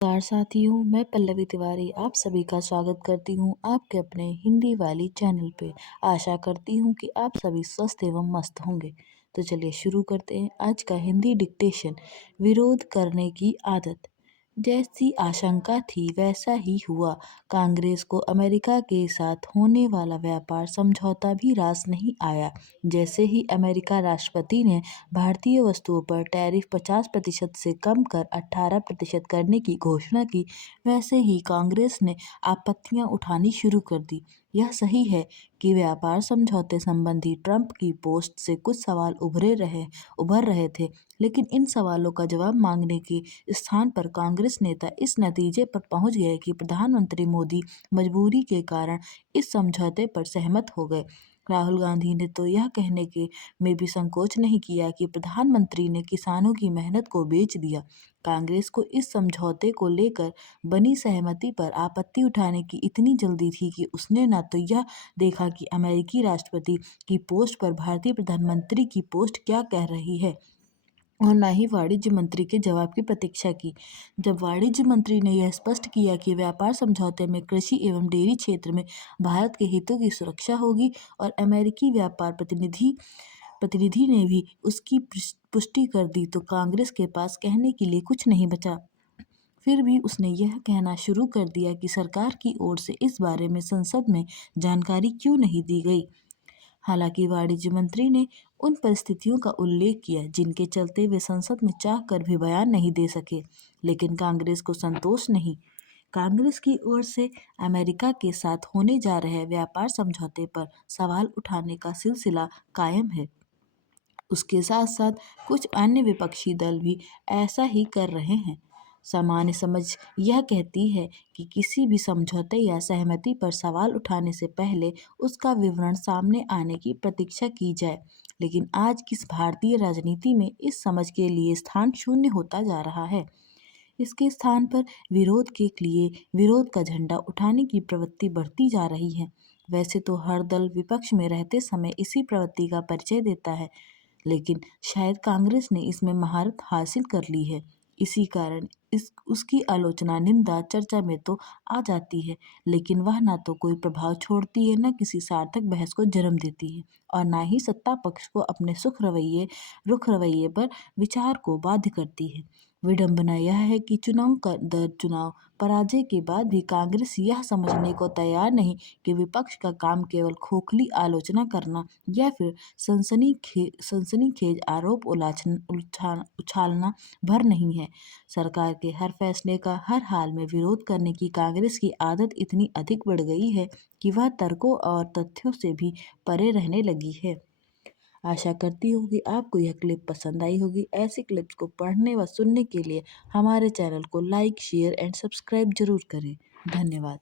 नमस्कार साथियों, मैं पल्लवी तिवारी आप सभी का स्वागत करती हूँ आपके अपने हिंदी वाली चैनल पे। आशा करती हूँ कि आप सभी स्वस्थ एवं मस्त होंगे। तो चलिए शुरू करते हैं आज का हिंदी डिक्टेशन। विरोध करने की आदत। जैसी आशंका थी वैसा ही हुआ। कांग्रेस को अमेरिका के साथ होने वाला व्यापार समझौता भी रास नहीं आया। जैसे ही अमेरिका राष्ट्रपति ने भारतीय वस्तुओं पर टैरिफ 50% से कम कर 18% करने की घोषणा की, वैसे ही कांग्रेस ने आपत्तियां उठानी शुरू कर दी। यह सही है कि व्यापार समझौते संबंधी ट्रंप की पोस्ट से कुछ सवाल उभर रहे थे, लेकिन इन सवालों का जवाब मांगने के स्थान पर कांग्रेस नेता इस नतीजे पर पहुंच गए कि प्रधानमंत्री मोदी मजबूरी के कारण इस समझौते पर सहमत हो गए। राहुल गांधी ने तो यह कहने के में भी संकोच नहीं किया कि प्रधानमंत्री ने किसानों की मेहनत को बेच दिया। कांग्रेस को इस समझौते को लेकर बनी सहमति पर आपत्ति उठाने की इतनी जल्दी थी कि उसने न तो यह देखा कि अमेरिकी राष्ट्रपति की पोस्ट पर भारतीय प्रधानमंत्री की पोस्ट क्या कह रही है और न ही वाणिज्य मंत्री के जवाब की प्रतीक्षा की। जब वाणिज्य मंत्री ने यह स्पष्ट किया कि व्यापार समझौते में कृषि एवं डेयरी क्षेत्र में भारत के हितों की सुरक्षा होगी और अमेरिकी व्यापार प्रतिनिधि ने भी उसकी पुष्टि कर दी, तो कांग्रेस के पास कहने के लिए कुछ नहीं बचा। फिर भी उसने यह कहना शुरू कर दिया कि सरकार की ओर से इस बारे में संसद में जानकारी क्यों नहीं दी गई। हालांकि वाणिज्य मंत्री ने उन परिस्थितियों का उल्लेख किया जिनके चलते वे संसद में चाह कर भी बयान नहीं दे सके, लेकिन कांग्रेस को संतोष नहीं। कांग्रेस की ओर से अमेरिका के साथ होने जा रहे व्यापार समझौते पर सवाल उठाने का सिलसिला कायम है। उसके साथ साथ कुछ अन्य विपक्षी दल भी ऐसा ही कर रहे हैं। सामान्य समझ यह कहती है कि किसी भी समझौते या सहमति पर सवाल उठाने से पहले उसका विवरण सामने आने की प्रतीक्षा की जाए, लेकिन आज की भारतीय राजनीति में इस समझ के लिए स्थान शून्य होता जा रहा है। इसके स्थान पर विरोध के लिए विरोध का झंडा उठाने की प्रवृत्ति बढ़ती जा रही है। वैसे तो हर दल विपक्ष में रहते समय इसी प्रवृत्ति का परिचय देता है, लेकिन शायद कांग्रेस ने इसमें महारत हासिल कर ली है। इसी कारण इस उसकी आलोचना निंदा चर्चा में तो आ जाती है, लेकिन वह ना तो कोई प्रभाव छोड़ती है, न किसी सार्थक बहस को जन्म देती है और ना ही सत्ता पक्ष को अपने रुख रवैये पर विचार को बाध्य करती है। विडंबना यह है कि चुनाव दर चुनाव पराजय के बाद भी कांग्रेस यह समझने को तैयार नहीं कि विपक्ष का काम केवल खोखली आलोचना करना या फिर सनसनीखेज आरोप उछालना भर नहीं है। सरकार के हर फैसले का हर हाल में विरोध करने की कांग्रेस की आदत इतनी अधिक बढ़ गई है कि वह तर्कों और तथ्यों से भी परे रहने लगी है। आशा करती हूँ कि आपको यह क्लिप पसंद आई होगी। ऐसी क्लिप्स को पढ़ने व सुनने के लिए हमारे चैनल को लाइक, शेयर एंड सब्सक्राइब जरूर करें। धन्यवाद।